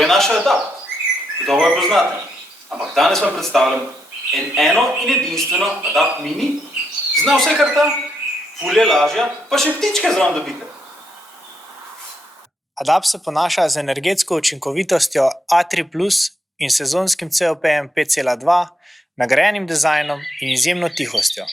je naša adapt. Gotovo jo poznate. Ampak danes vam predstavljam eno in edinstveno adapt mini. Zna vse kar ta, ful je lažja, pa še ptičke zraven dobite. Adapt se ponaša z energetsko učinkovitostjo A3+ in sezonskim COP-jem 5,2, nagrajenim dizajnom in izjemno tihostjo.